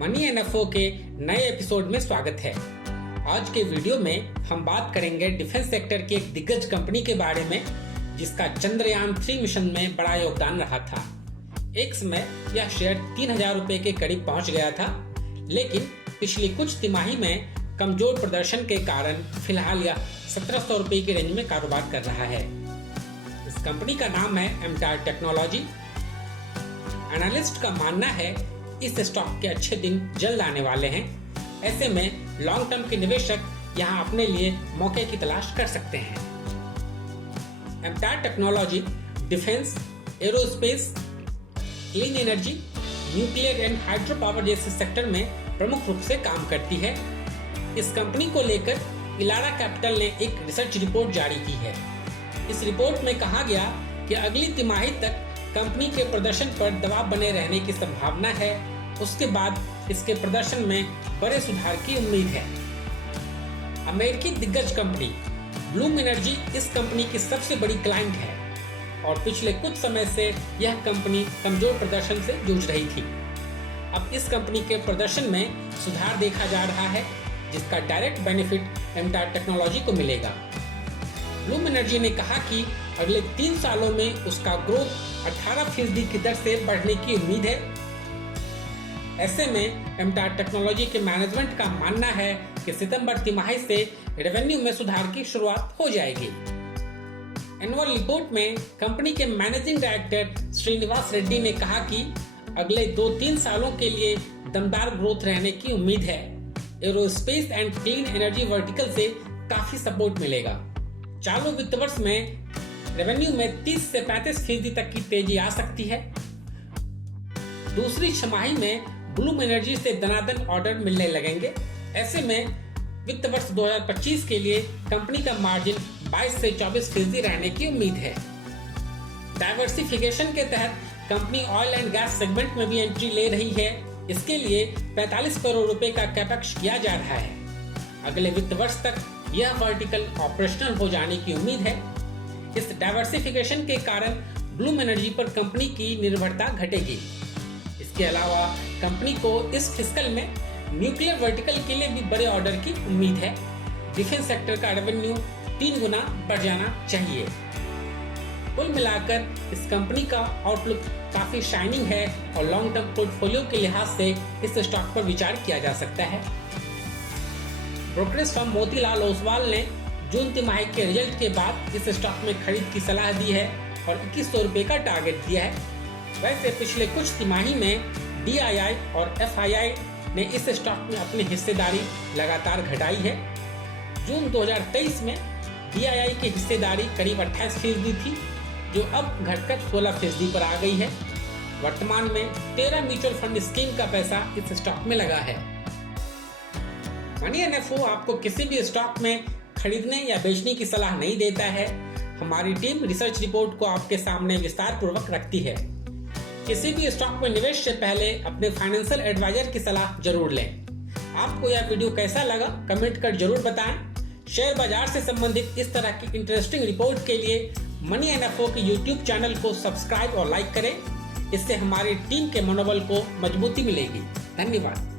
Money NFO के नए episode में स्वागत है। आज के वीडियो में हम बात करेंगे डिफेंस सेक्टर की एक दिग्गज कंपनी के बारे में जिसका चंद्रयान 3 मिशन में बड़ा योगदान रहा था। एक समय यह शेयर 3,000 रुपए के करीब पहुंच गया था, लेकिन पिछली कुछ तिमाही में कमजोर प्रदर्शन के कारण फिलहाल यह 1,700 रुपए की रेंज में कारोबार कर रहा है। इस कंपनी का नाम है एमटार टेक्नोलॉजी। एनालिस्ट का मानना है इस स्टॉक के अच्छे दिन जल्द आने वाले हैं। ऐसे में लॉन्ग टर्म के निवेशक यहां अपने लिए मौके की तलाश कर सकते हैं। MTAR technology defence, aerospace, clean energy, nuclear and hydro power जैसे सेक्टर में प्रमुख रूप से काम करती है। इस कंपनी को लेकर इलारा कैपिटल ने एक रिसर्च रिपोर्ट जारी की है। इस रिपोर्ट में कहा गया कि अगली तिमाही तक कंपनी के प्रदर्शन पर दबाव बने रहने की संभावना है। उसके बाद इसके प्रदर्शन में बड़े सुधार की उम्मीद है। अमेरिकी दिग्गज कंपनी ब्लूम एनर्जी इस कंपनी की सबसे बड़ी क्लाइंट है और पिछले कुछ समय से यह कंपनी कमजोर प्रदर्शन से जूझ रही थी। अब इस कंपनी के प्रदर्शन में सुधार देखा जा रहा है, जिसका डायरेक्ट बेनिफिट एमटार टेक्नोलॉजी को मिलेगा। ब्लूम एनर्जी ने कहा कि अगले 3 सालों में उसका ग्रोथ 18% की दर से बढ़ने की उम्मीद है। ऐसे में एमटार टेक्नोलॉजी के मैनेजमेंट का मानना है कि सितंबर तिमाही से रेवेन्यू में सुधार की शुरुआत हो जाएगी। एनुअल रिपोर्ट में कंपनी के मैनेजिंग डायरेक्टर श्रीनिवास रेड्डी ने कहा कि अगले 2-3 सालों के लिए दमदार ग्रोथ रहने की उम्मीद है। Aerospace and clean energy vertical से काफी सपोर्ट मिलेगा। चालू वित्त वर्ष में रेवेन्यू में 30 से 35% तक की तेजी आ सकती है। दूसरी छमाही में ब्लूम एनर्जी से दनादन ऑर्डर मिलने लगेंगे। ऐसे में वित्त वर्ष 2025 के लिए कंपनी का मार्जिन 22 से 24% रहने की उम्मीद है। डाइवर्सिफिकेशन के तहत company oil and gas segment में भी एंट्री ले रही है। इसके लिए 45 करोड़ रुपए का कैपेक्स किया जा रहा है। अगले वित्त वर्ष तक यह वर्टिकल ऑपरेशनल हो जाने की उम्मीद है। इस डाइवर्सिफिकेशन के कारण ब्लूम एनर्जी पर कंपनी की निर्भरता घटेगी। इसके अलावा कंपनी को इस फिस्कल में न्यूक्लियर वर्टिकल के लिए भी बड़े ऑर्डर की उम्मीद है। डिफेंस सेक्टर का रेवेन्यू 3 गुना बढ़ जाना चाहिए। कुल मिलाकर इस कंपनी का आउटलुक काफी शाइनिंग है और लॉन्ग टर्म पोर्टफोलियो के लिहाज से इस स्टॉक पर विचार किया जा सकता है। ब्रोकरेज फर्म मोतीलाल ओसवाल ने जून तिमाही के रिजल्ट के बाद इस स्टॉक में खरीद की सलाह दी है और 2100 रुपए का टारगेट दिया है। वैसे पिछले कुछ तिमाही में DII और FII ने इस स्टॉक में अपनी हिस्सेदारी लगातार घटाई है। जून 2023 में DII की हिस्सेदारी करीब 28% थी, जो अब घटकर 16% पर आ गई है। वर्तमान में 13 म्यूचुअल फंड स्कीम का पैसा इस स्टॉक में लगा है। मनी एनएफओ आपको किसी भी स्टॉक में खरीदने या बेचने की सलाह नहीं देता है। हमारी टीम रिसर्च रिपोर्ट को आपके सामने विस्तार पूर्वक रखती है। किसी भी स्टॉक में निवेश से पहले अपने फाइनेंशियल एडवाइजर की सलाह जरूर लें। आपको यह वीडियो कैसा लगा कमेंट कर जरूर बताएं। शेयर बाजार से संबंधित इस तरह की इंटरेस्टिंग रिपोर्ट के लिए मनी एनएफओ के यूट्यूब चैनल को सब्सक्राइब और लाइक करें। इससे हमारी टीम के मनोबल को मजबूती मिलेगी। धन्यवाद।